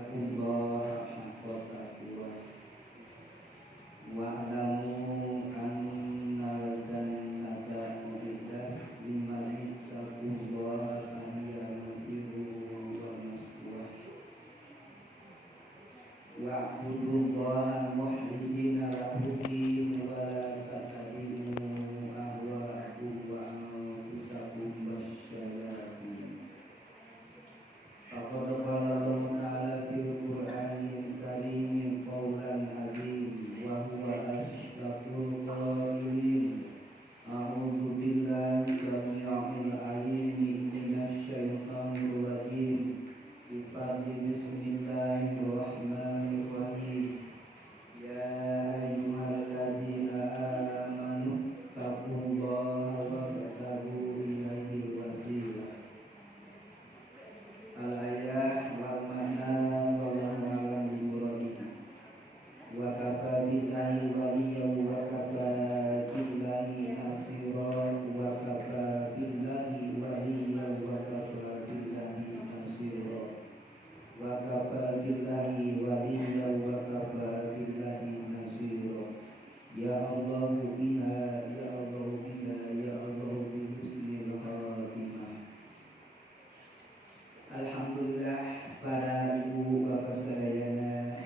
fattaqullaha haqqa taqwah wa'lamu annal jannata u'iddat liman ittaqullaha hiya nasiru wa maswah wa'budullaha mukhlisina lahu-d-din wa la tattabi'u ahwa'akum wa anfusakum wasyayatin. Faqad qala Allahu ta'ala fil Qur'anil Karim qawlan 'azim wa huwa ashdaqul qailin. A'udzu billahi samii'il 'aliim minasy syaithaanir rajiim. Bismillahirrahmanirrahim. Ya ayyuhalladzina amanu taqullaha wabtaghu ilaihi wasilah. Al-ayah wal mana wallahu a'lam bimuradihi. Wa kafa billahi waliyyan wa kafa billahi nasiran wa kafa billahi waliyyan wa kafa billahi nasiran wa kafa billahi waliyyan wa kafa billahi nasiran. Ya Allah bina ya Allah bina ya Allah bi husnil khatimah. Alhamdulillah para ibu bapak sadayana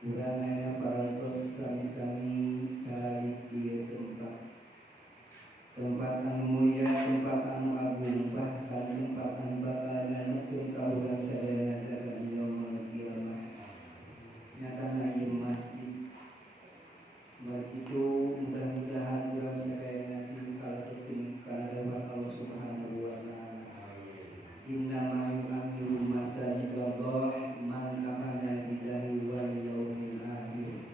urang parantos sami-sami cari di tempat anu mulia, tempat anu agung, bahkan tempat anu bakal nanepkeun ka urang sadayana dalam yaumul qiyamah. Nyatana ieu masjid. Baik itu mudah-mudahan urang sadayana cinta kana Allah Subhanahu wa taala. Innama yu'amiru masajidallah man amana billahi wal yawmil akhir.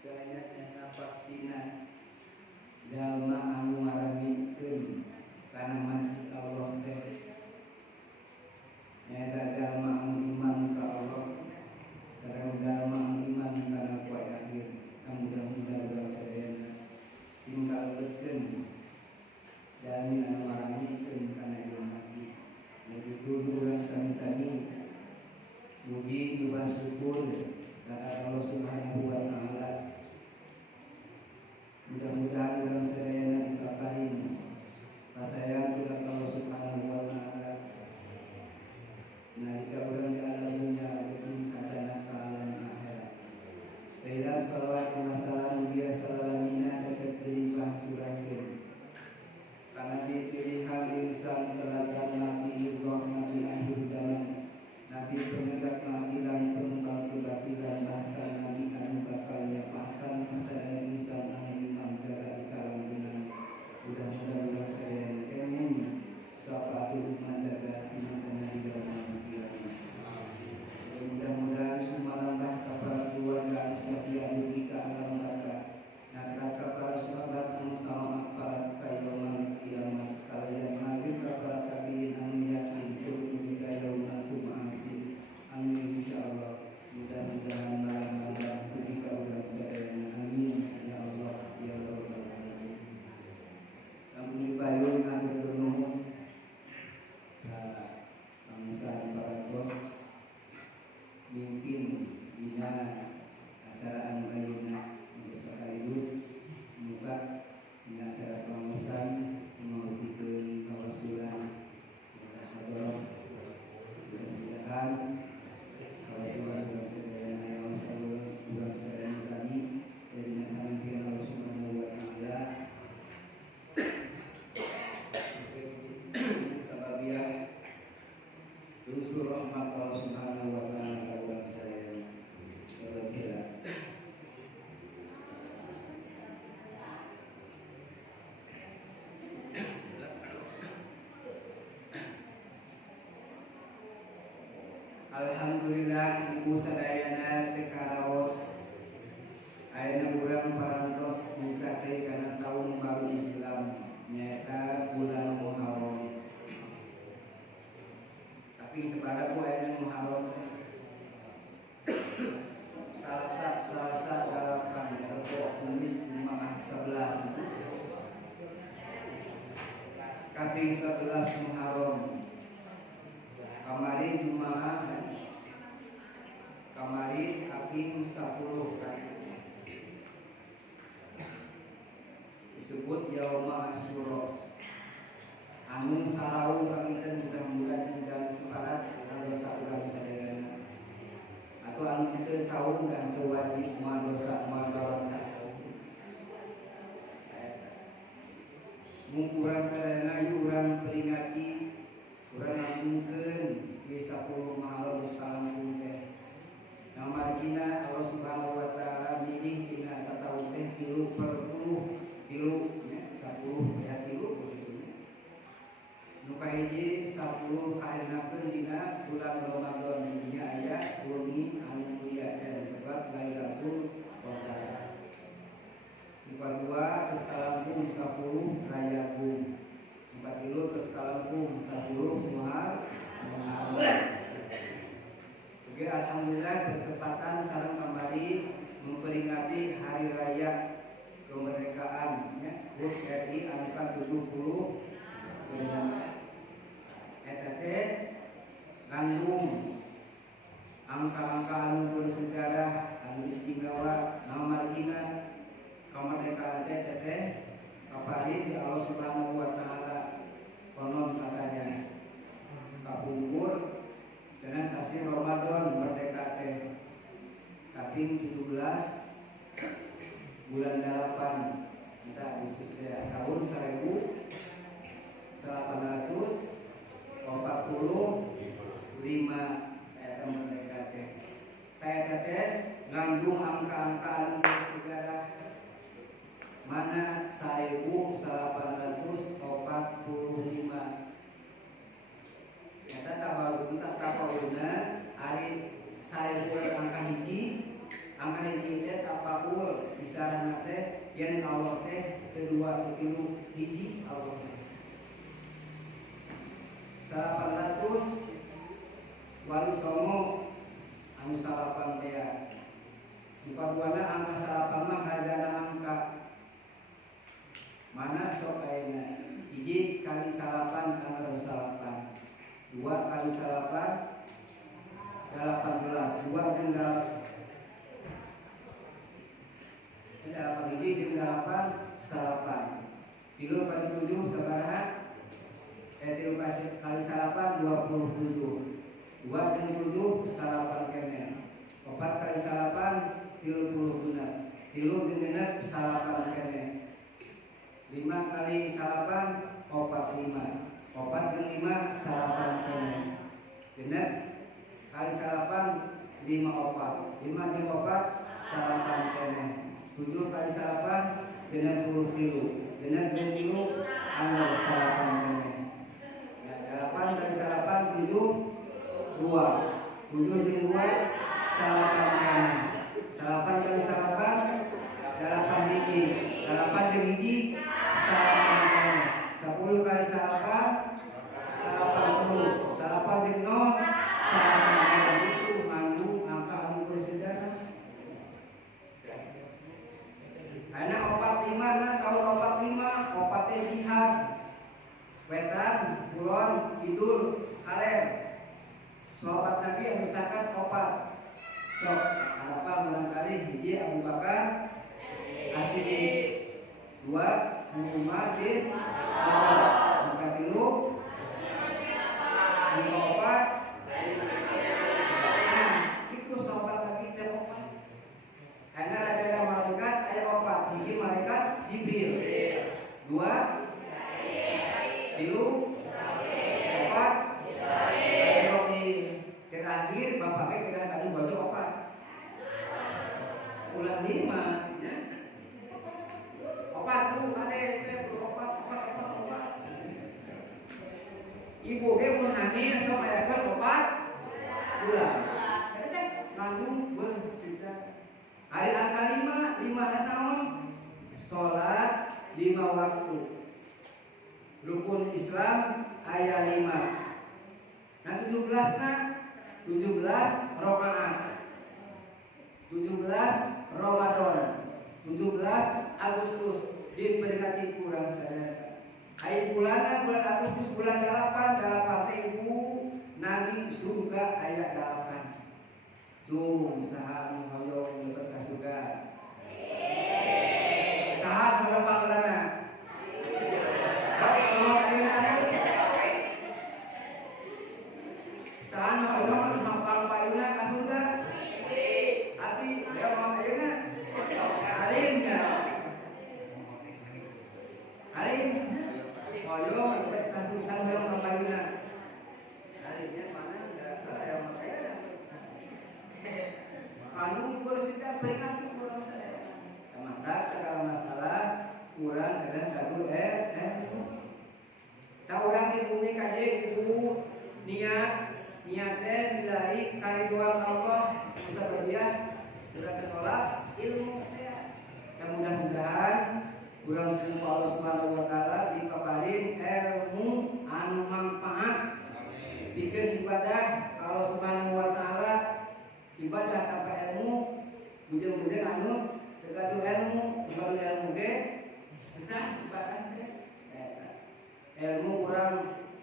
Sayatna pastina jalma anu ngaramikeun kana masjid Allah teh nyaeta jalma anu iman ka Allah sareng jalma anu iman kana poe akhir. Mudah-mudahan urang sadayana tinggalkeun jalmi anu ngaramikeun kana ieu masjid. Begitu urang sami-sami mugi nyuban syukur kepada Allah Subhanahu wa taala. Mudah-mudahan urang sadayana dikaparin kasayang kepada Allah Subhanahu wa taala. Nalika urang di alam dunya betul kadana ka alam akhirat. Dalam salawat wa salam dia salamina tetep diribah surahkeun. Karena dipilihan insan teladan Nabi Ibrahim Nabi akhir zaman, Nabi penegak keadilan, pengembang kebatilan, bahkan Nabi anu bakal nyapahkan masa insan anu imam jaga di kalam dengan. Mudah-mudahan urang sadayana kenging sapatul menjaga iman di dalam pikiran. Mudah-mudahan sumalambah kapal keluarga setia dugi ka alam baka. Naka kapal sahabat anu taat para kayoman kiamat kalian maghrib kapal kabiin anu yakin turun ka yaumatul ma'asir. Amin insyaallah. Mudah-mudahan malam-malam dugi ka urang sadayana. Amin ya Allah ya rabbal alamin. Ampun dipayun atur nuhun ka pamisahan para bos mungkin dina acara anu ayeuna sekaligus muka dina acara pamisahan mengumpulkeun kawasulan hadirin mudah-mudahan kawasulan urang sadayana yang saluran urang sadayana tadi dari nanti Allah Subhanahu wa taala sababiah unsur rahmat Allah Subhanahu wa taala ka urang sadayana. Alhamdulillah ibu sadayana teh karaos ayeuna urang parantos buka teh kana taun baru Islam nyaeta bulan Muharram. Tapi sebarang ayeuna Muharram salsa galakan rokok nulis 11 kaping 11 Muharram teu saum dan teu wajib moal dosa moal barokat. Mun urang sadayana ieu urang peringati, urang ngagungkeun di 10 Muharram salampu teh. Namargina Allah Subhanahu wa taala milih dina sataun teh 3/10 nya 10 ya 3 nu kahiji 10 kaenakeun dina bulan Ramadan nya aya wengi anu mulia dan disebut Lailatul Qadar. Nu kadua geus kalangkung 10 Rayagung. Nu katilu geus kalangkung 10 Muharram. Oke, alhamdulillah bertepatan sareng kembali memperingati hari raya kemerdekaan ya, HUT RI anu ke-70. Eta teh ngandung angka-angka anu bersejarah anu istimewa namargina kemerdekaan teh kaparin di Allah Subhanahu wa taala konon katanya kapungkur dengan sasi Ramadan merdeka teh kaping 17 bulan 8 kita Agustus tahun 1845 eta merdeka teh. Eta teh ngandung angka-angka anu bersejarah mana 1845. Eta tabauna ari 1000 angka hiji teh tapakul isarana teh yen Allah teh kedua ketilu hiji Allah teh 800 walu songo anu salapan teh dipaduana angka salapan mah hargana angka mana sok ayeuna hiji kali salapan angka salapan 2 kali salapan 18 2 jeung 8 hiji jeung 8 salapan 3 kali 7 sabaraha 3 kali salapan 27 2 jeung 7 salapan kene 4 kali salapan 30 genep 3 jeung genep salapan kene 5 kali salapan 45 4 jeung 5 salapan kene genep kali salapan 5 opat 5 jeung opat salapan kene 7 kali salapan genep 10 kilo genep jeung kilo anu salapan kene ya 8 kali salapan 7 2 7 jeung 2 salapan kene salapan kali salapan 8 hiji 8 jeung hiji salapan kene 10 kali salapan 80 salapan jeung 0 salapan kene itu ngandung angka anu bersejarah. Ana 45 na tahun 45 opat teh jihad wetan kulon kidul kalen sahabat Nabi yang mencatat opat sok apa barangkali hiji Abu Bakar As-Siddiq 2 Muhammad bin Abdullah 3 opat itu sahabat Nabi teh opat karena ada malaikat aya opat hiji malaikat Jibril 2 3 opat terakhir bapaknya kena tadi baca opat ulang 5 ya opat tuh ada opat ibu ge mun hamil sok ayakeun opat bulan eta teh ngandung bersejarah. Hari angka 5 tahun salat 5 waktu rukun Islam ayat 5 nah 17 rakaat 17 Ramadan 17 Agustus diperingati kurang sadaya aya bulan Agustus bulan 8 ibu Nabi surga ayat 8 tung saha anu hoyong lebet ka surga saha hoyong pangrana saha hoyong hampang payuna ka surga Kurang semoga Allah Subhanahu wa taala dipaparin ilmu anu manfaat. Bikin ibadah Allah Subhanahu wa taala ibadah tanpa ilmu bujang-bujang anu tergaduh ilmu, baru ilmu ge bisa ibadah ge. Ilmu kurang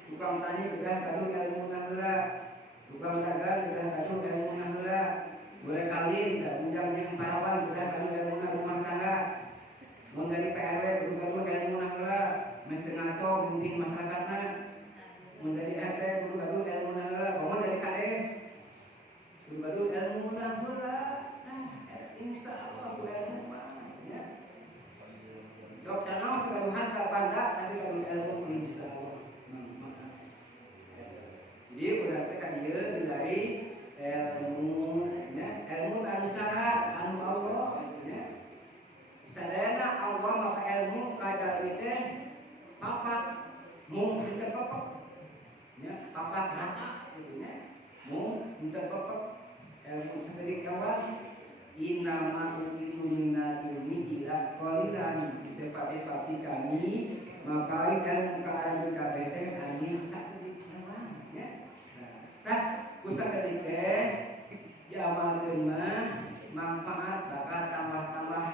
tukang tani bedah kadu ilmu heula, tukang dagang bedah kadu ilmu heula, boleh kawin dan menjang jeung parawan bedah kadu ilmu rumah tangga. Mun dari PRW bedah kadu ilmu heula, meh teu ngaco bimbing masyarakatna. Mun dari RT bedah kadu ilmu heula, komo dari KDS bedah kadu ilmu heula. Insyaallah ku ilmu mah ya. Sok canaos kaduhan ka bangga tapi kadu ilmu insyaallah. Jadi berarti kan dia dari ilmu, ya, ilmu anu syarat, anu Allah, ya. Sadayana Allah maka ilmu kadari teh papat mungkin terpepek, ya, papat rata, gitu ya, mungkin terpepek ilmu sendiri kawan. Inama itu minat ilmi ila qalilan tepati kami maka ilmu keadaan kabeh angin sakit kawan, ya. Kusa ketika diamalkeun mah manfaat bakal tambah-tambah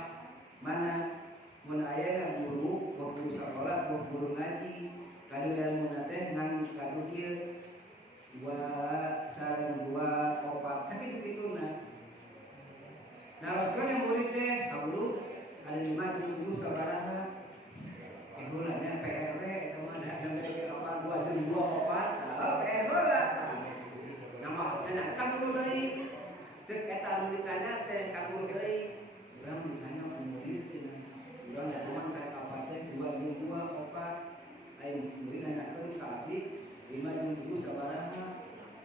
mana mun aya guru sekolah guru ngaji kadu ilmu teh ngan kadu kieu 2 sareng 2 opat sakitu-kituna. Nah raskan yang murid teh kabulu ada 5 7 sabaraha bulannya PRW eta mah da sampai 2 jeung 2 opat PRW lah. Nama enak kabur deui. Cek eta anu ditanya teh kabur deui. Urang ditanya murid teh. Urang da cuman kayak apa teh 2 opat. Lain murid nanyakeun ka abdi 5 jeung 7 sabaraha?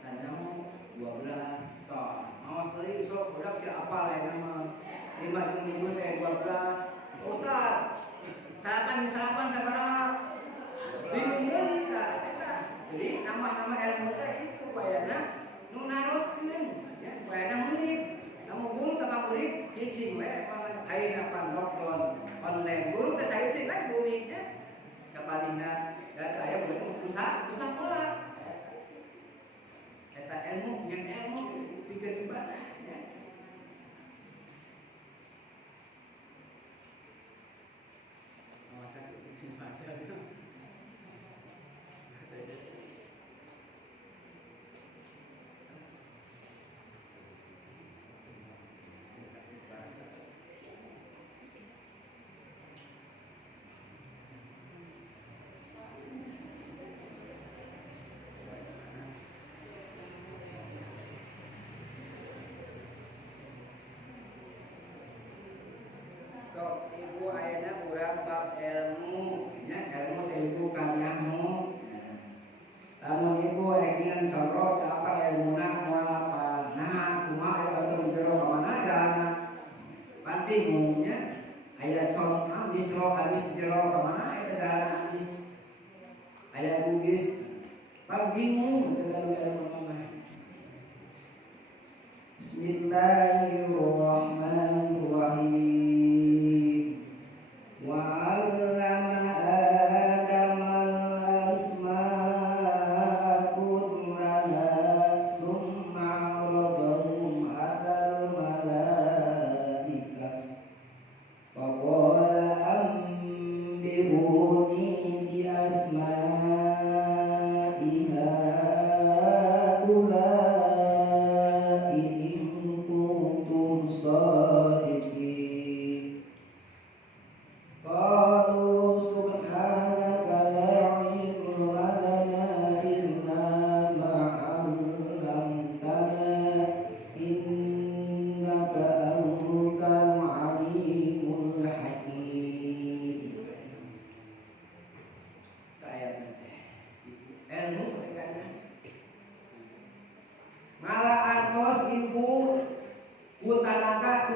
Sanyaho 12 ton. Awas deui sok budak sia apal aya nama 5 jeung 7 teh 12. Ustaz, sarapan sabaraha? Bingung deui tah eta. Jadi nama-nama ilmu teh kitu bayana nu naroskeun ya supaya murid namun guru tambah murid cicing we ayeuna pan lockdown online guru teh cicing we bumi nya sabalina da aya bulan usaha pola eta ilmu yang ilmu pikeun ibadah ya. Ibu ayana urang bab ilmu, nya ilmu ilmu kalianmu. Lamun ibu ekingan contoh apa ilmuna moal apa? Nah, kumaha aya jero ka mana jalanna? Pan bingungnya aya contoh habis jero ka mana eta jalan habis. Aya bugis. Pan bingung teu ilmu mah. Bismillahirrahmanirrahim.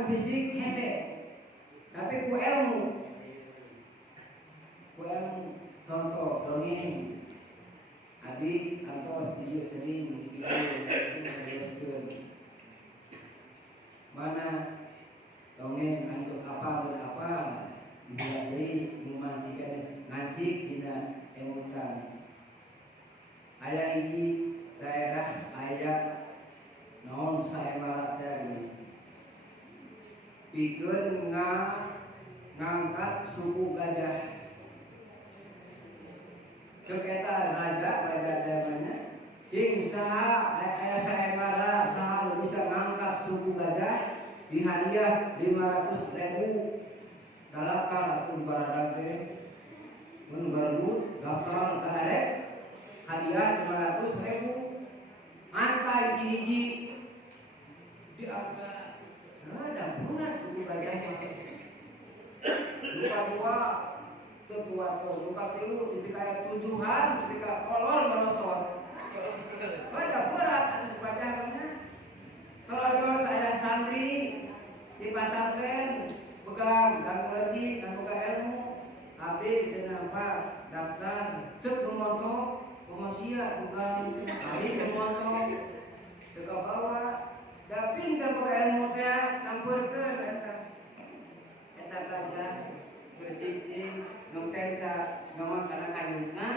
Fisik hese, tapi ku ilmu contoh dongeng adik atau video sering mana dongeng antus apa berapa dibilang pikeun ngangkat suku gajah. Cek eta raja zamanna cing saha aya saemara saha bisa ngangkat suku gajah di hadiah 500.000 dalapan atau baradak teh mun gardu daftar karek hadiah 500.000 angka hiji diangkat ada bulan suku gajah lupa dua lupa tilu ketika tujuan ketika kolor merosot ada berat harus bacanya kalau ada santri di pesantren pegang dan lagi dan buka ilmu tapi kenapa daftar cek rumoto komersia bukan hari rumoto ke bawah dan pintar buka ilmu teh sampurkeun eta raja bercicing nongkenca ngomong karena kayuna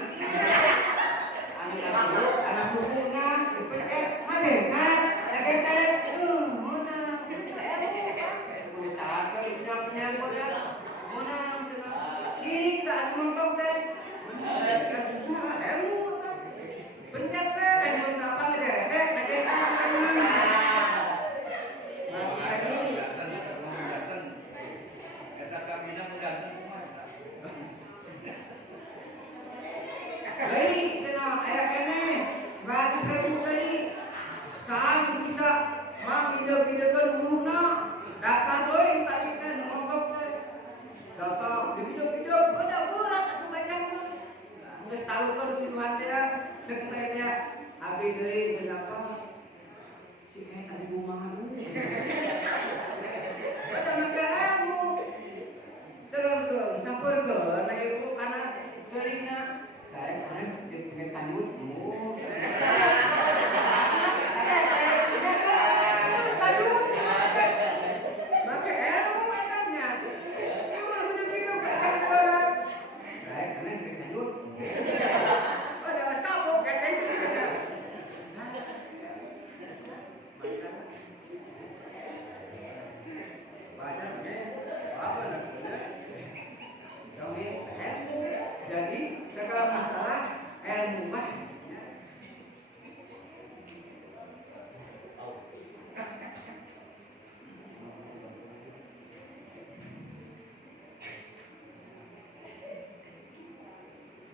anak sukunya dipencet madengka tekete mona udah capek udah penyambut ya mona sini tak montok teh kan bisa ilmu pencet teh kayak apa ngedek madengka Hei, cina ayah kene, 100.000 kali, saan bisa, mang ide-ide kan uruna, daftar doing tadi kan ngomong teh, daftar video-video, ada berat atau banyak mah, nggak tahu kan tujuan dia, cek dia, abi deui kenapa, si tadi bumangan dulu, ada makananmu, terus ke, sampur ke, naik ke kanan, ceringna. Kayak kemarin dengan kanut, sadut, pakai ilmu katanya, cuma begitu kayak berat. Kayak kemarin dengan kanut, ada kapok katanya. Banyak apa namanya? Jadi segala masalah ilmu mah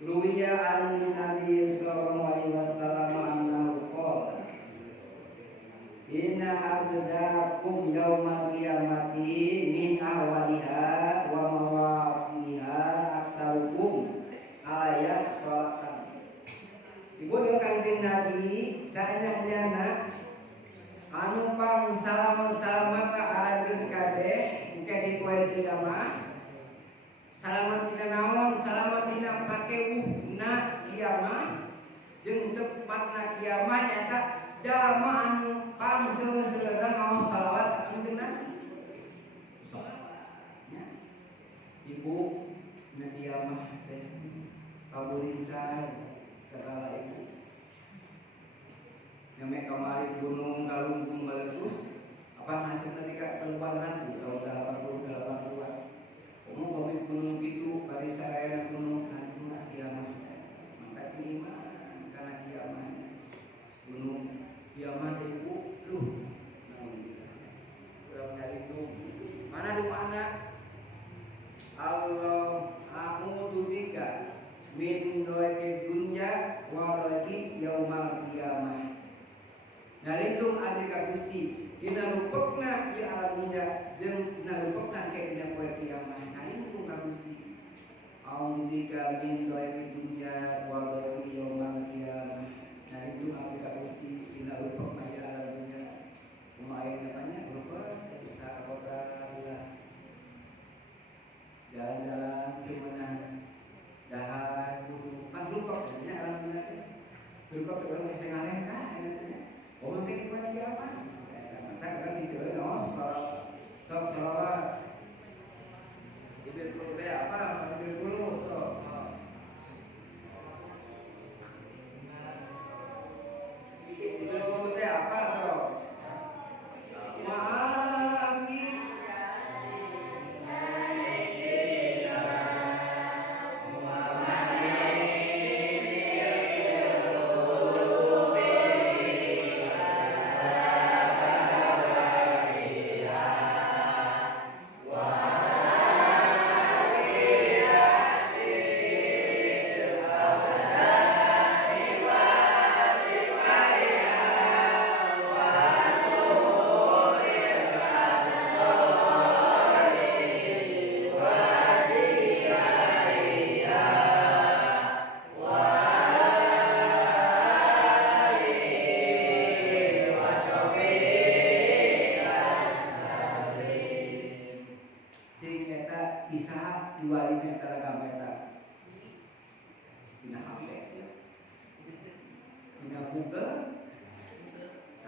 Ruwiya an Nabi sallallahu alaihi wasallam annahu qala inna azdakum yaumal qiyamati min awaliha wa mawaqiha aksarukum ayat sholatan. Ibu dia kanjeng Nabi saenyana anu pang salamat arajeun kabeh engke di poe kiamat. Salamat dina naon? Salamat dina pakeuhna kiamat jeung tepatna kiamat nyata jalma anu pang seueur-seueurna ngaos salawat kanjeng Nabi. Salawatnya ibu na kiamat teh kaburitan segala itu nyame kamari gunung galunggung meletus apa hasil ketika keluar nanti tahun 80 umum kopi gunung itu bari saraya gunung hancur kiamat maka cima karena kiamat gunung kiamat itu tuh kurang dari itu mana rumahna Allah a'udzu bika min doake dunya wa doake yaumal qiyamah. Nalindung adi ka Gusti dina rupekna di alam dunya jeung dina rupekna ke dina poe kiamat. Nalindung ka Gusti. A'udzu bika min doake dunya wa doake yaumal qiyamah. Nalindung adi ka Gusti dina rupekna di alam dunya. Kumaha namanya rupa bisa kota jalan-jalan kemenang dahan dulu kan lupa sebenarnya alhamdulillah lupa ke orang yang sengaleh kan orang yang buat siapa kita kan disuruh ngos sok salawat itu dulu deh apa sambil dulu sok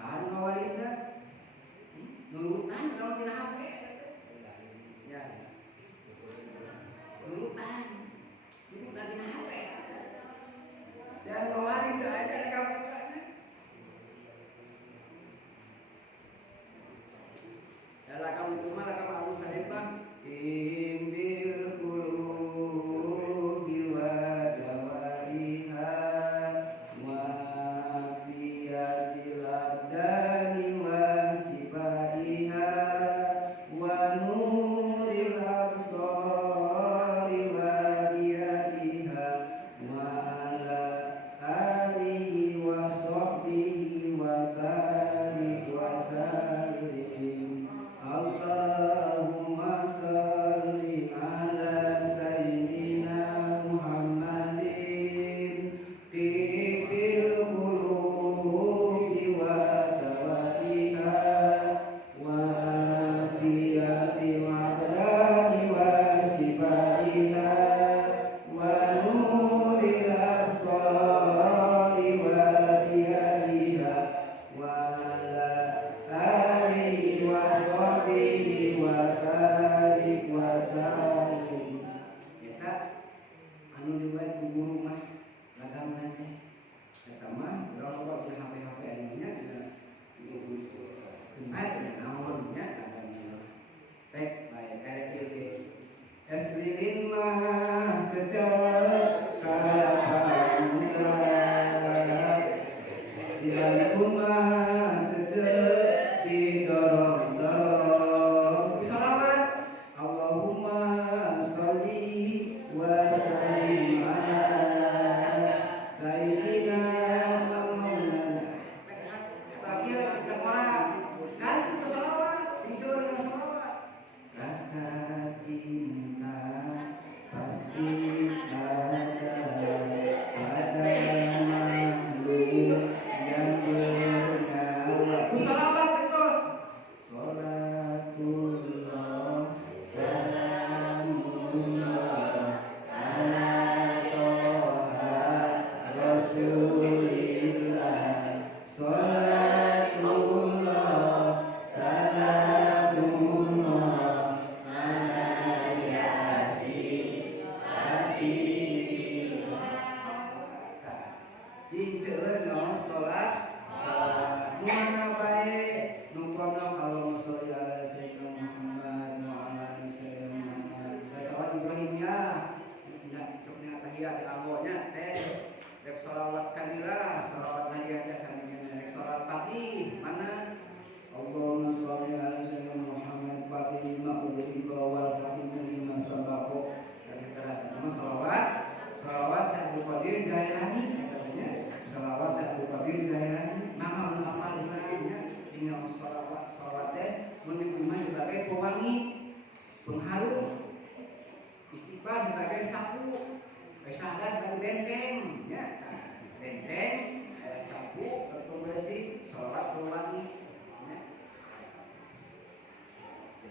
Kan kawarinda nurutan kalau tina HP ya nurutan tina HP dan kawarinda aja kamu ya lah kamu itu mah kamu Abu Sa'id Bang imbil qulubi wa dawaiha wa biyatil abdani wa sibaiha wa nuril absari wa biyadiha wa ala alihi wa sahbihi wa barik wa sallim Allahumma salli ala sayyidina Muhammadin tibil qulubi wa dawaiha wa biyatil abdani wa sibaiha wa nuril absari wa biyadiha wa ala alihi wa sahbihi wa barik wa sallim. Eta anu dibuat ku guru mah lagamna teh. Eta mah urang loba di HP-HP anu nya itu kumaha naon nya lagamna. Baik, bae karek ieu teh. Esrilin mah cecep kalapangsa. Dilalikun mah cecep cidorong-dorong. Salawat Allahumma sholli wa sallim ala sayyidina Muhammad. Tapi kita mah kan itu salawat, disuruh dengan salawat. Rasa cinta pasti ada pada makhluk yang bernyawa. Salawat terus. Salatullah salamullah ala toha rasulillah. Salatullah salamullah ala yasin habibillah. Jing seueur naon salat Muhammad bae nungkona Allahumma sholli ala sayyidina Muhammad wa ala ali sayyidina Muhammad. Salat Ibrahimnya tidak cuknya tahiyat awalnya rek sholawat kadira sholawat hadiyah jasanya rek sholat pagi mana Allahumma sholli ala sayyidina Muhammad fatih lima ulika wal fatih lima sabaqo dan terasa nama sholawat Syekh Qadir Jailani katanya sholawat Syekh Qadir Jailani nama apa namanya tinggal sholawat teh menunjukkan sebagai pewangi pengharum istighfar sebagai sapu syahadat sebagai benteng ya benteng sapu pembersih sholawat pewangi ya.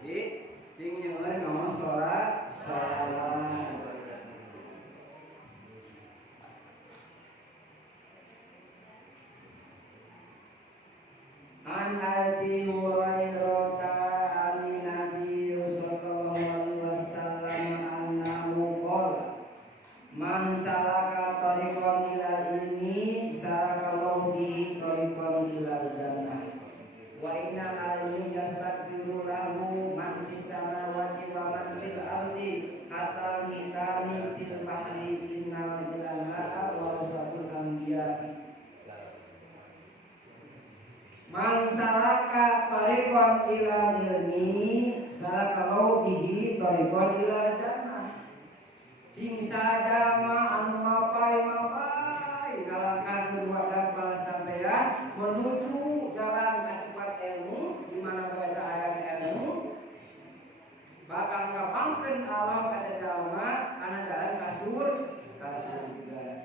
Jadi tinggal ngomong sholat An Abi Hurairah an Nabi sallallahu alaihi wasallam annahu qala man salaka tariqan ilal ilmi salakallahu bihi tariqan ilal jannah wa innal alimi yastaghfiru lahu man fis samawati wa man fil ardi hatta hitani fil bahri innal ulama wa rasul anbiya. Man salaka tariqan ilal ilmi salakalau bihi tariqan ilal jannah. Sing sadama anu mapai kalangkan kedua dan bala sampeyan menuju jalan tempat ilmu di mana belajar ayat ilmu bakal ngapangkeun Allah kada jalma kana jalan kasur surga.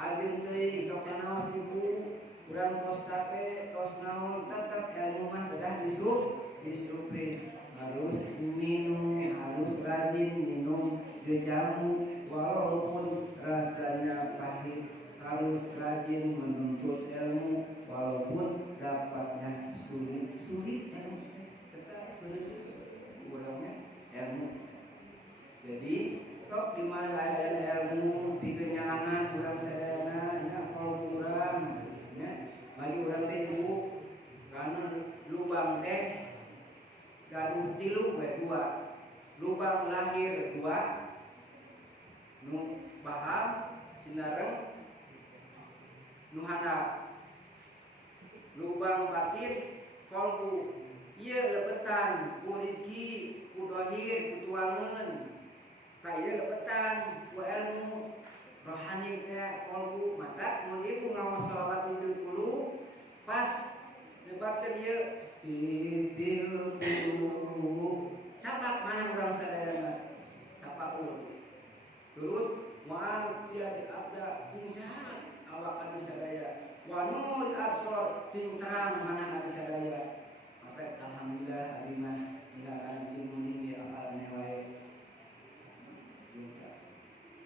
Hadir teh sok naos ibu urang tos tape tos naon tetep ilmu mah bedah disupri harus minum harus rajin minum jamu walaupun rasanya pahit harus rajin menuntut ilmu walaupun dapatnya sulit ilmu tetap sulit kurangnya ilmu. Jadi sok di mana ada ilmu di kenyangan kurang sadayana nya kalau kurang nya bagi urang teh ibu karena lubang teh gaduh tilu we dua lubang lahir dua nu paham sinareng nu handap lubang batin kolbu ieu lebetan ku rezeki ku dohir ku tuangeun ka ieu lebetan ku ilmu rohani teh kolbu mata mun ieu ngaos selawat 70 pas nyebabkeun ieu tibil capak mana urang sadayana capak terus wal tiada abda sing sehat awak abdi sadaya wa nur absor sing terang mana abdi sadaya maka alhamdulillah abdi mah tinggalkan ilmu ini akalane wae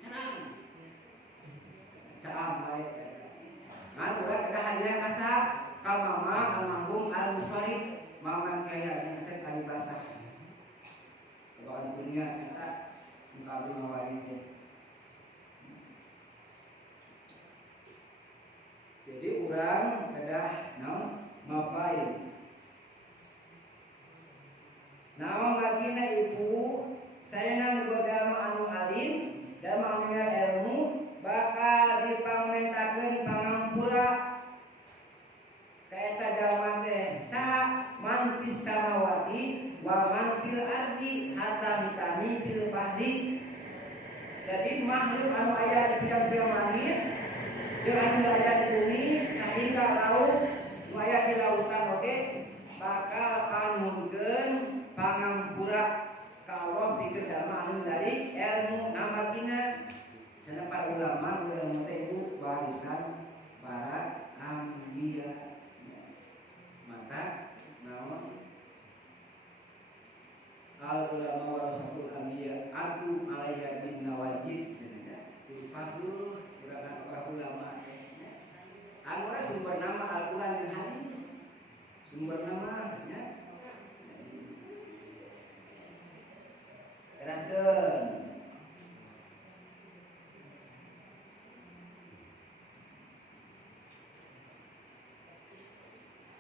cerang caam wae ngan urang kada hadiah kasar ka mama almarhum al-muswarif mama kaya saya kali basah kebakan dunia kita mengabdi mawaride. Jadi urang kedah naon mapai. Naon lagina ibu saya nang dalam anu alim dalam anu ilmu bakal dipamentakeun pangampura kaeta jalma teh saha man fis samawati wa man fil ardi hatta hitani fil bahri. Jadi makhluk anu aya di bidang langit jeung anu aya di bumi sehingga laut nu aya di lautan oge bakal panuhkeun pangampura ka Allah pikeun jalma anu dari ilmu namartina cenah para ulama ilmu teh ibu warisan para anbiya. Maka naon al ulama warasatul anbiya adu alaiya bin nawajid cenah fadlul ulama anu sumber nama Al-Qur'an dan hadis sumber nama nya teraskeun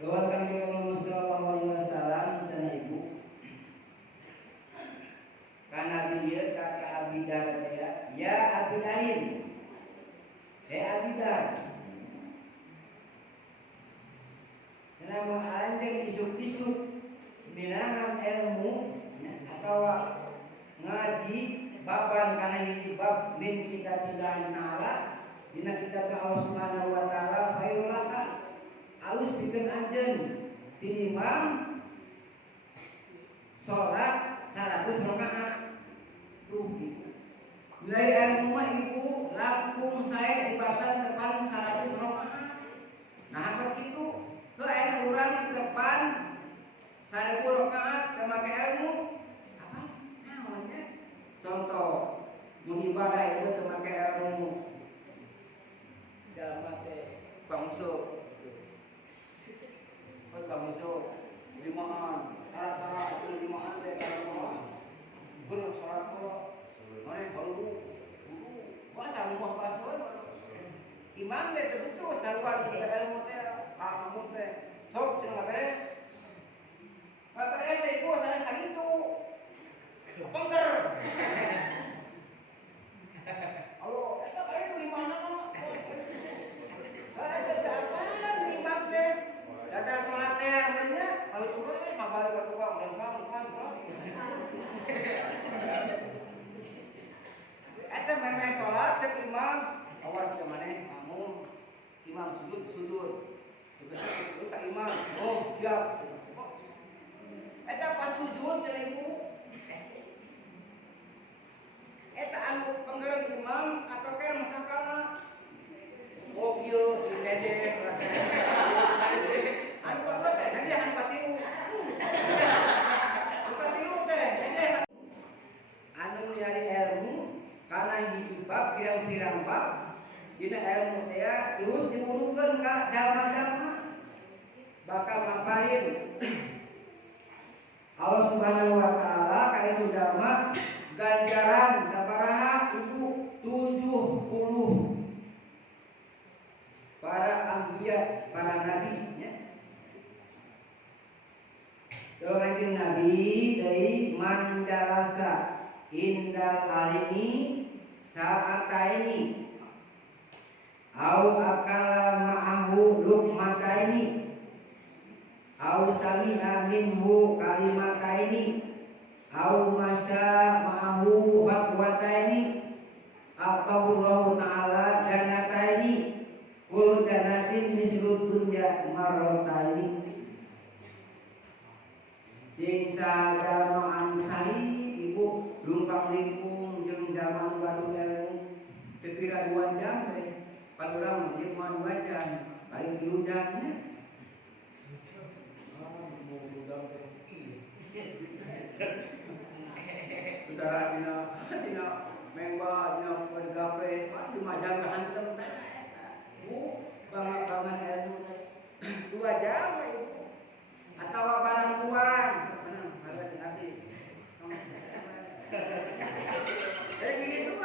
Tuhan kami Muhammad sallallahu alaihi wasallam cenah ibu kana bieu ka abidar ya abidain abidar kenapa anjing isuk-isuk minangan ilmu atau ngaji baban kana hiji bab min kitabillah ta'ala dina kitab Allah Subhanahu wa taala khairul laka alus pikeun anjeun tinimbang salat 100 rakaat tuh gitu. Nilai ilmu mah ibu langkung saya dibatan depan 100 rakaat. Nah apa gitu? Tuh aya urang di depan 1000 rakaat sama ke ilmu apa? Namanya contoh mun ibadah itu sama ke ilmu dalam mate pangso pangso limaan tara limaan teh kalau guru salat kok mane baru masa mau pasoan imam teh terus saluan kita ilmu teh kamu teh sok cenah beres ibu saya sakitu pengker halo eta kayak di mana ada imam teh datang salat teh amarnya kalau tuh mah balik ka tukang dan kan eta memang salat cek imam awas ke maneh makmum imam sujud terus ka imam oh siap eta pas sujud cenah ibu eta anu penggeurang imam atau ke masakana oh bieu si kede anu apa teh nanti anu patilu teh anu nyari ilmu karena hiji bab pirang-pirang bab dina ilmu teh terus diurukeun ka jalma-jalma bakal maparin Allah Subhanahu wa taala ka itu jalma ganjaran sabaraha itu 70 para anbiya, para nabi nya. Kalau kanjeng Nabi dari manjalasa indal alimi sa'ataini au akala ma'ahu luqmataini au sami'a minhu kalimataini au masya ma'ahu waqwataini atau Allah ta'ala jannataini kul jannatin mislud dunya marrataini. Sing sadama anu kali ibu lungkang lingkung jeung zaman baru ilmu kira 2 jam teh panorama jeung 2 jam paling 3 jamnya. Utara dina mengba dina bergape 5 jam hantem teh bu banget ilmu 2 jam ibu atau barang tuan mana nabi kayak gini tuh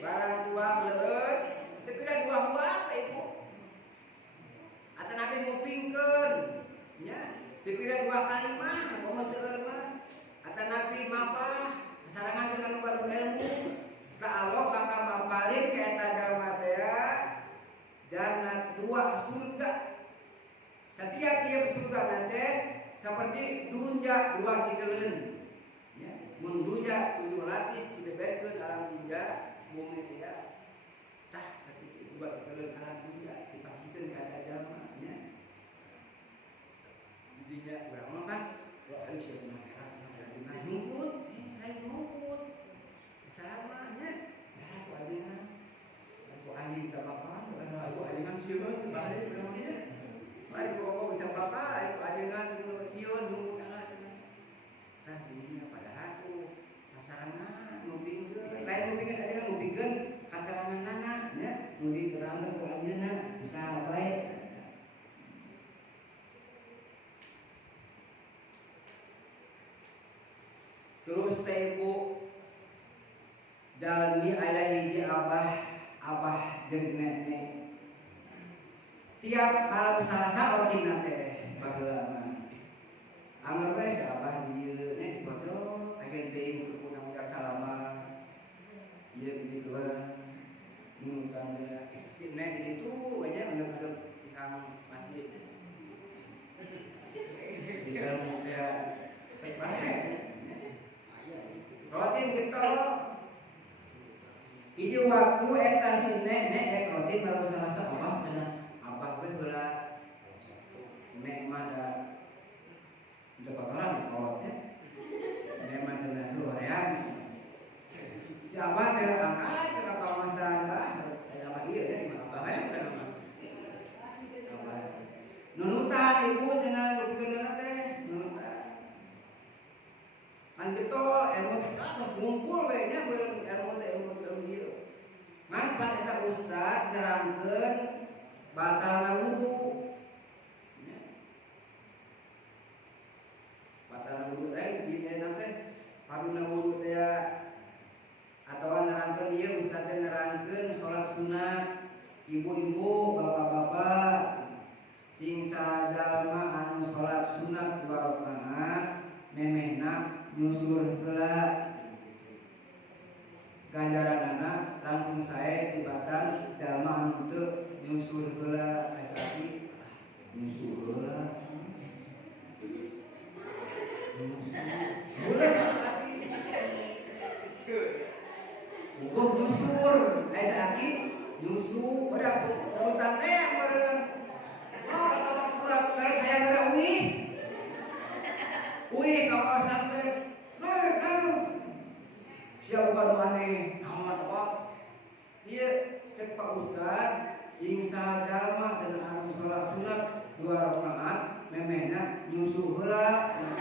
barang tuan leut tapi dah 2 buah ibu atau nabi ngupingkeun nya tapi dah 2 kalimah ngomong seueur mah atau nabi mapah sasarangan dengan baru ilmu ka Allah bakal maparin ka eta jalma teh jannat 2 surga. Setiap surga nanti seperti dunia 2 cikeun. Ya, mun dunia 7 lapis dibeberkeun alam dunia bumi ya. Tah sakitu 2 cikeun alam dunia dipasikeun ka ada jalma nya. Dunia urang mah kan ari sieun mah dina nyumput, lain nyumput. Sama nya. Ya aku adina. Aku anjing tabakan aku ajengan sieun balik namanya. Mari bawa ucap bapak, aku ajengan sieun nunggu kalah. Tah ini padahal aku sasaranna ngupingkeun. Lain ngupingkeun ajengan ngupingkeun kataranganna nya, nu diterangkeun ku anjeunna bisa bae. Terus teh ibu jalmi aya hiji abah jeung nenek tiap malam Salasa rutin teh baheula anggap bae si abah di dieu nek foto pengen teuing suku nang salama ieu gituan mungkin si nek itu aja ngendep di kang masjid di dalam kayak bae rutin gitu. Ini waktu eta si nenek rutin baru Salasa abah cenah abah we heula nek mah da teu bakalan salatnya nek mah cenah hoream si abah teh angkat ka kawasan aya mah ieu nya di abah we bukan mah abah nunutan ibu cenah ngeukeunna teh nunutan an getol ilmu terus ngumpul we nya beureum ilmu teh ilmu ieu ngan pas eta ustad nerangkeun batalna wudu. Batalna wudu teh dieuna teh paruna wudu teh atawa nerangkeun ieu ustad teh nerangkeun salat sunat ibu-ibu, bapak-bapak sing sajalma anu salat sunat 2 rakaat memehna nyusul heula ganjaranana langkung sae tibatan jalma anu teu nyusul heula asaki nyusul heula hukum nyusur asaki nyusul udah urutan teh meureun oh kurang aya gara uih kawasan teh siapa bukan maneh amat apa ieu cek Pak Ustad sing sajalma cenah anu salat sunat 2 rakaat memehna nyusu heula bener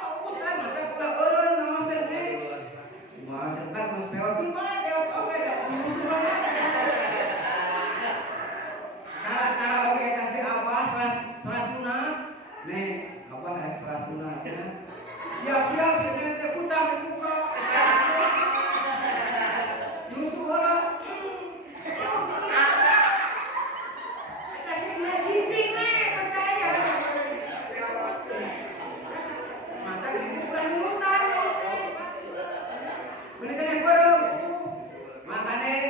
Pak Ustad mah teh ulah eureun ngawasen we Mereka yang baru makanan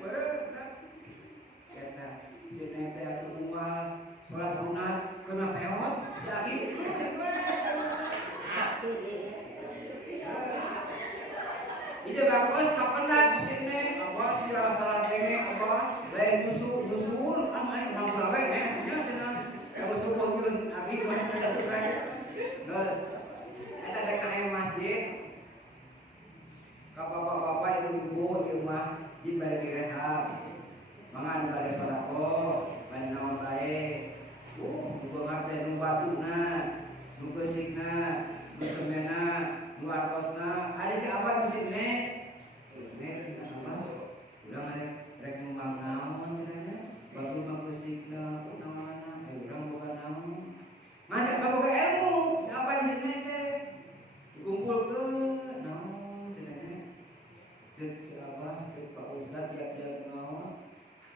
baru kata si nete aku mual sholat sunat kena pewot sakit itu kakos kapan dah sini apa si salah ini apa lain dusul amai mampu lagi nih ya cina kalau subuh yun lagi masih ada selesai terus ada dekat masjid bapak-bapak ibu-ibu di rumah di balik rehab mangan pada sodako pada nama baik juga ngerti nu batuna nu gesikna nu semena nu artosna ada si apa di sini apa udah ada rek numpang naon cenah batu mah gesikna namana urang bukan naon masa baru ke ilmu siapa di sini teh dikumpulkeun naon cek siapa cek Pak Ustaz tiap-tiap ngaos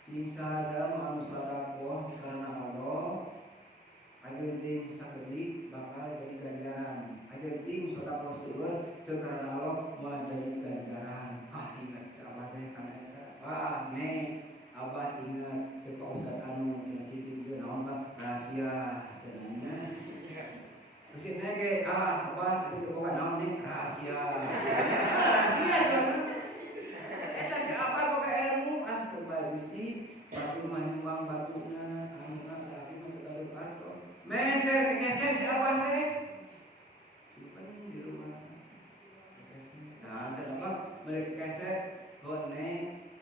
sing sadar anu sedekah karena Allah ajeun teh sakeutik bakal jadi ganjaran ajeun teh sedekah seueur teu karena Allah moal jadi ganjaran ingat siapa teh kana eta nih abah ingat cek Pak Ustaz anu cenah kitu naon Pak rahasia cenahnya Mesinnya ge abah itu bukan naon nih rahasia Gusti batu manimbang batuna anuna tapi mengaduh karto meser kekeset si abah teh simpen di rumah nah kenapa beli keset hot neng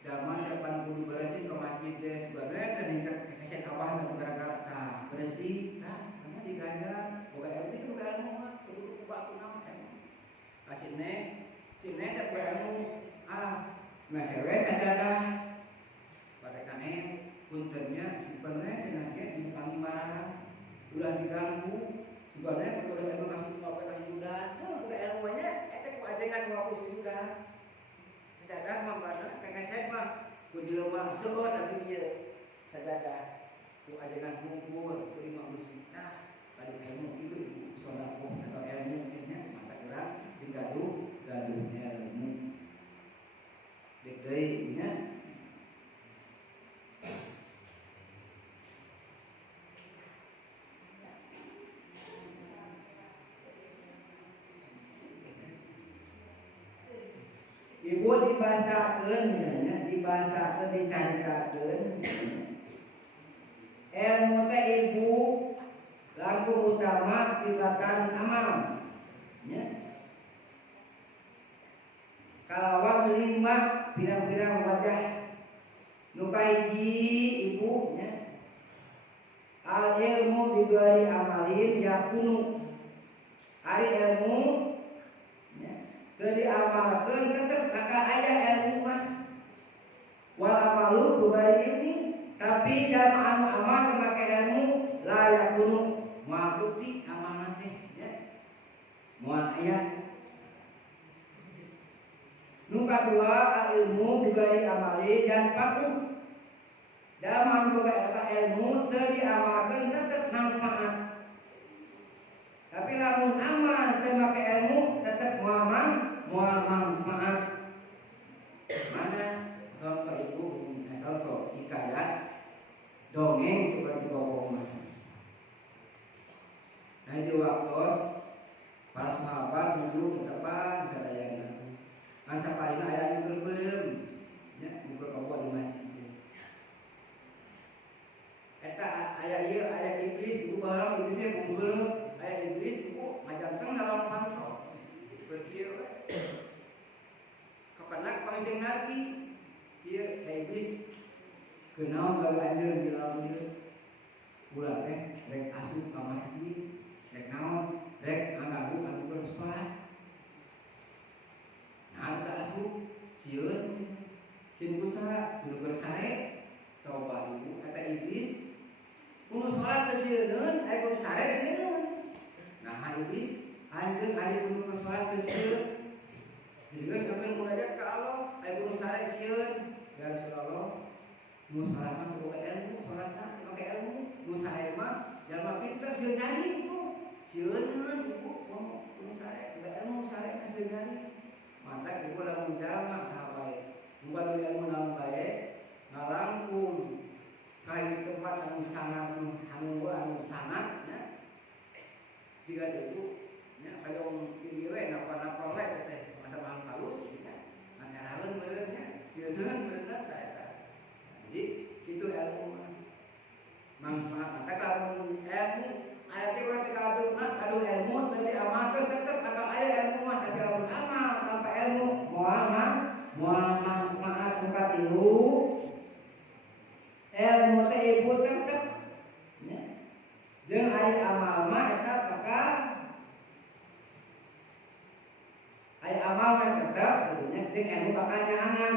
zaman depan kudu beresin ke masjid deh sebenarnya kan kekeset abah satu gara-gara bersih karena diganjar bukan itu bukan ilmu mah kudu batu nama kasih neng si neng dapat ilmu mesewe sajadah pada kane puntennya simpennya senangnya dipanggil marah ulah diganggu sebenarnya kalau ilmu masuk mau ke sujudan udah ilmunya eta ku ajengan mau ke sujudan sajadah mah mana kekeset mah kudu lomba seueur tapi ieu sajadah ku ajengan ngumpul ku imam muslim pada ilmu itu sedekah atau ilmu nya mata urang digaduh ilmu dek-dek nya ibu dibasakeun nya dibasakeun dicaritakeun ilmu teh ibu langkung utama tingkatan amal nya kalawan 5 pirang-pirang wajah nu kahiji ibu nya al ilmu bigari amalin yakunu ari ilmu nya teu diamalkeun tetep kakak aya ilmu mah wal amalu bigari ilmi tapi dalam anu amal make ilmu la yakunu moal bukti amal teh nya moal aya nu kadua ilmu dibari amali dan paku dalam boga eta ilmu teu diamalkeun tetep manfaat tapi lamun amal teu make ilmu tetep moal manfaat mana contoh ibu contoh hikayat dongeng coba mah nah di waktu para sahabat menuju ke depan sadayana masa paling ayah yang berberem ya buka kau di masjid eta ayah ieu ayah iblis ibu barang iblisnya bumbul ayah iblis ibu majanteng dalam pantau seperti ieu kapanak pangjeng nabi ieu iblis kenal gawe anjeun di dalam ieu ulah teh rek asup ka masjid rek naon rek ngaganggu anu bersalat anta asup sieun kin kusaha kudu bersare coba ibu kata iblis kudu salat teh sieun aya kudu sare sieun nah iblis anjeun ari kudu salat teh sieun geus sakeun munajat ka Allah aya kudu sare sieun ya Rasulullah nu salat mah kudu ilmu salatna make ilmu nu sare mah jalma pinter sieun nyari itu sieun ibu kudu sare ilmu sare sieun nyari mata ibu lamun jalma sahabat bukan ilmu naon bae ngalangkung kai tempat anu sangat anu sangat ya jika ibu ya kalau ieu we napa-napa we teh masa halus ya ngaraeun meureun nya sieun bener ta eta jadi kitu ilmu manfaat maka kalau ilmu ayat itu urang kadu ilmu tadi amalkeun tetep bakal aya ilmu mah tapi lamun amal tanpa ilmu moal manfaat nu katilu ilmu teh ibu tetep nya jeung ari amal mah eta bakal ari amal mah tetep nya jeung ilmu bakal nyaangan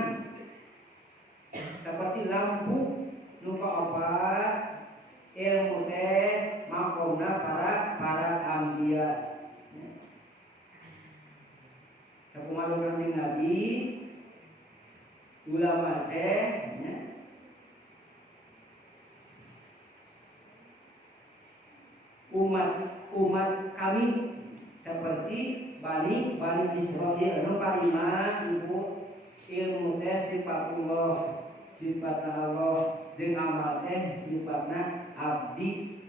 seperti lampu nu kaopat ilmu teh makomna para anbiya sakumaha kanjeng Nabi ulama teh umat kami seperti Bani Israil anu kalima ibu ilmu teh sifatullah sifat Allah jeung amal teh sifatna abdi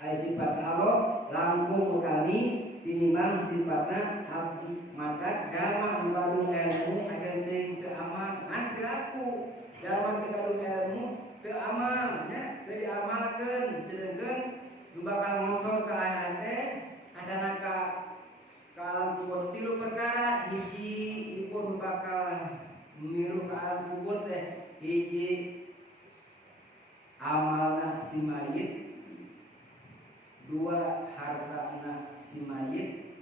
ai sifat Allah langkung kami tinimbang sifatna abdi maka jalma anu gaduh ilmu ajan teuing teu amal ngan perilaku jalma teu gaduh ilmu teu amal nya teu diamalkeun sedengkeun nu bakal ngosor ka akhirat teh kadana ka alam kubur tilu perkara hiji ipun bakal miru ka alam kubur teh hiji amalna si mayit, dua hartana si mayit,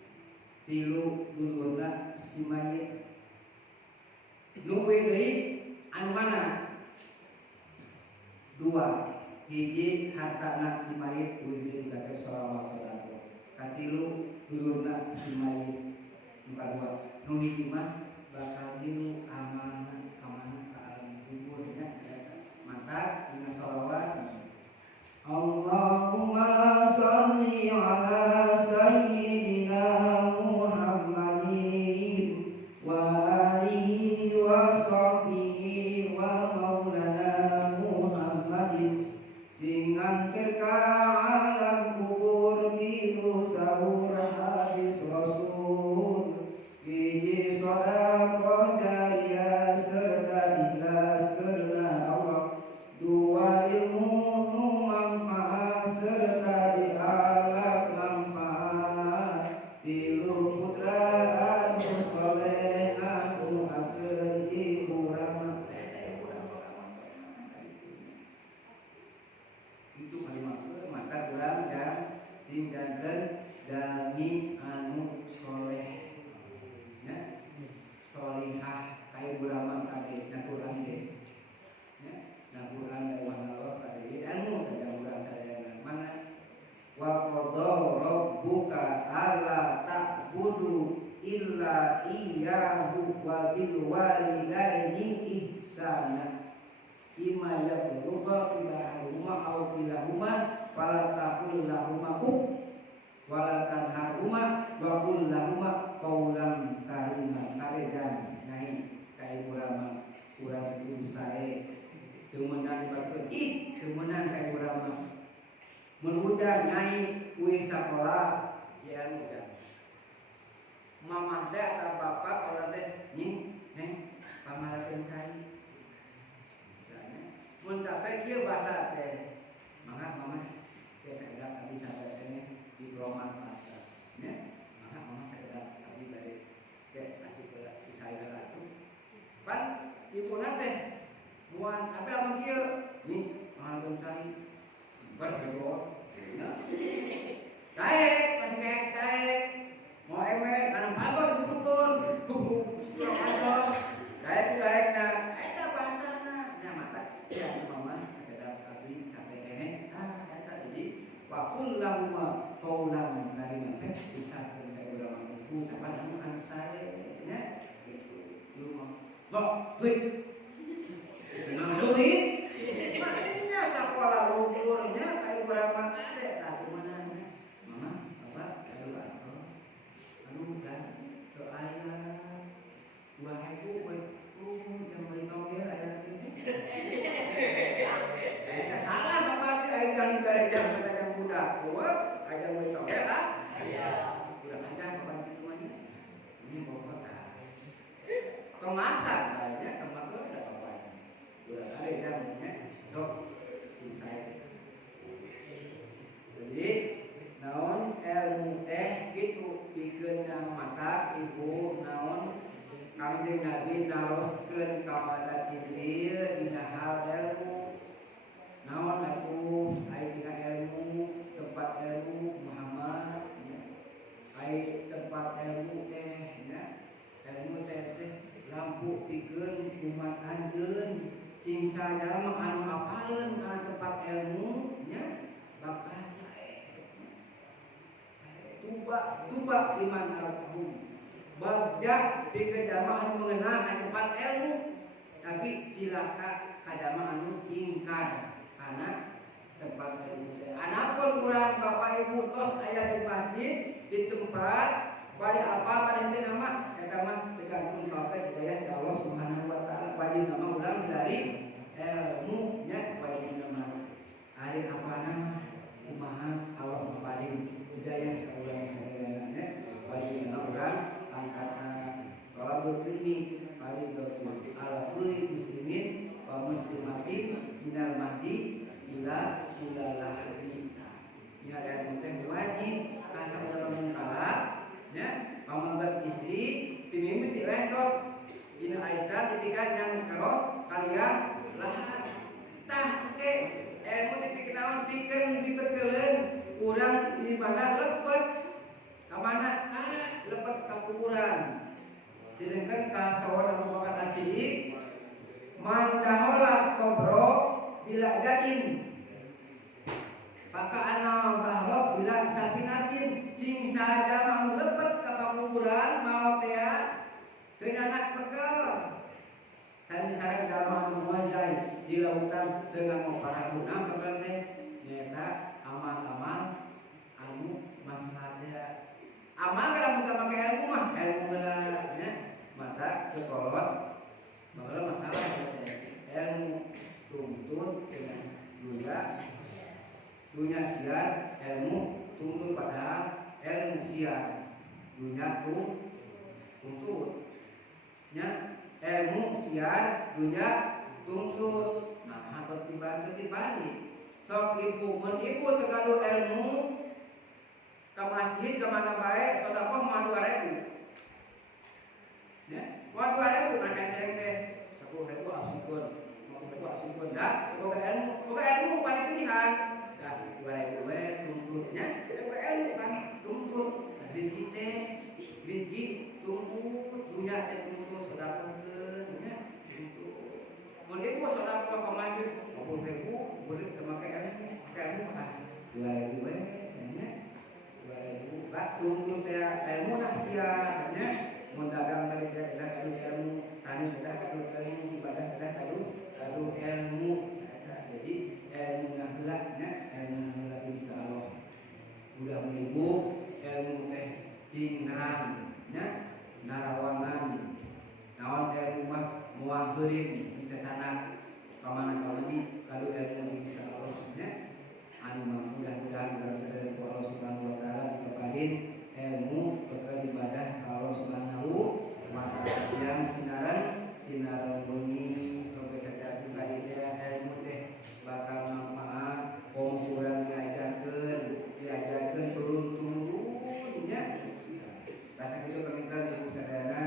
tilu dulurna si mayit. Nu deui anu mana? Dua, hiji hartana si mayit kudu dibagi salawat sedekah. Katilu dulurna si mayit. Nu kadua, nu hiji mah bakal dilu amalna ka alam kuburnya. Maka dengan salawat Allahumma sholli ala sayyidina Muhammadin wa alihi wa sahbihi wa maulana Muhammadin sing angker ka alam kubur tilu sahur hadis Rasul hiji sedekah jariyah serta ikhlas karena Allah dua ilmu nu manfaat serta dialap manfaat tilu putra anu soleh anu akeun ibu rahmat itu kalimat maka urang dan tinggalkan dami anu soleh ya solihah kayu burama kade dan Quran deh ya dan Quran dan Allah kade ilmu dan Quran sadayana mana wa qadha rabbuka alla ta'budu illa iyyahu wa bil walidaini ihsana imma yablugha kilahuma aw kilahuma fala taqul lahuma wala tanharuma wa qul lahuma qaulan kariman karedan naik kai urama urang itu sae teu meunang dipatkeun teu meunang kai urama mun hujan naik kuih sakola ya hujan mamah teh atau bapak orang teh neng pamalakeun cai mun capek kieu basa teh mangga mamah teh sakedap abdi capek teh diplomat bahasa ya maka mama sekedar abdi bade teh acik di saya atuh pan ipuna teh muan apa lamun kieu nih mangan cari berdoa ya daek masih daek mau ewe nanam pagod dipukul kubu pagod daek na eta bahasana nya mata ya mama sekedar abdi capek kene eta jadi wakul lahuma qaulan kariman teh ucapkeun ka urang ibu sapan anu sae nya kitu lo duit kenal duit makanya sakola luhurnya ka urang mah ade tah kumaha mama bapak anu antos anu udah teu aya masak kayaknya teman tuh ada apa udah ada jamnya sok saya jadi naon ilmu teh gitu bikin yang mata ibu naon Kanjeng Nabi naroskeun ka mata Jibril dina hal ilmu naon atuh aya dina ilmu tempat ilmu Muhammad aya tempat ilmu teh nya ilmu teh lampu pikeun umat anjeun sing sadaya anu apaleun kana tempat ilmu nya bakal sae tuba liman alhum bagja pikeun jalma anu mengenal ka tempat ilmu tapi cilaka ka jalma anu ingkar kana tempat ilmu teh anapun urang Bapak Ibu tos aya di masjid di tempat bari apa bari teh nama eta mah tergantung kabeh hidayah Allah Subhanahu wa taala wajib nama urang dari ilmu nya wajib nama ari apa nama kumaha Allah paring hidayah ka urang sadayana wajib nama urang angkatan kalau ini paling betul ala kulli muslimin wa muslimatin minal mahdi ila sulalahdi ya dan teh wajib kasar dalam kala ya pamanggat istri timimit resort dina Aisyah ketika yang kerot kalian lahat tah ke ilmu dipikeun dipikeun urang ibadah lepet ka mana lepet ka kuburan sedangkan ka sawan Abu Bakar As-Siddiq mandahola kubro bila gadin maka ana bahwa bila sapinatin sing saja mau lepet ka kuburan mau teh teu anak bekel kan misalnya jalma anu muajai di lautan dengan mau para guna bekel teh nyata amal-amal anu maslahatnya amal kalau bukan pakai ilmu mah ilmu nya mata sekolot bakal masalah ilmu tuntut dengan dunia siar ilmu tuntut pada ilmu siar dunia tuntut nya ilmu siar dunia tuntut nah bertiba-tiba sok ibu tegadu ilmu ke masjid kemana baik sedekah mah 2.000 ya mah 2.000 kan sering teh 10.000 asikeun 50.000 asikeun dah boga ilmu paling pilihan dah 2.000 we tuntutnya boga ilmu kan tuntut rezeki teh rezeki tuntut dunya teh tuntut sedekahkeun nya tuntut mun ieu sedekah ka masjid 50.000 boleh make ilmu kan 2.000 we nya tuntut ya ilmu dah siapnya mun dagang tadi dah ilmu tani dah ilmu ibadah dah kadu ilmu jadi ilmu ngahlaknya ilmu insyaallah udah menibu ilmu teh cingran nya narawangan naon ilmu mah moal heureun bisa sana kamana kamana kadu ilmu insyaallah nya anu mudah-mudahan dalam sadar Allah Subhanahu wa taala dikepahin ilmu bekal ibadah Allah Subhanahu wa taala yang sinaran bengi roge saja tadi ilmu teh bakal manfaat kurang diajarkeun turun nya rasa kitu pengintan ibu sadana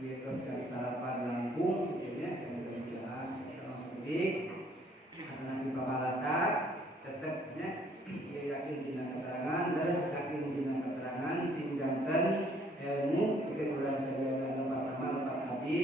ieu tos kali salapan langkung nya mudah-mudahan sama sedih Nabi Babalatar tetapnya dia yakin dina keterangan terus yakin dina keterangan tinggalkan ilmu bikin orang sadaya lepat amal lepat abdi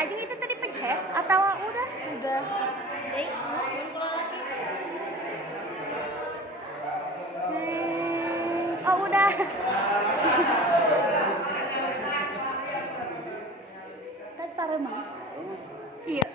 Ajeng itu tadi pencet atau udah? Udah. Oh udah. Tadi parah mah. Iya.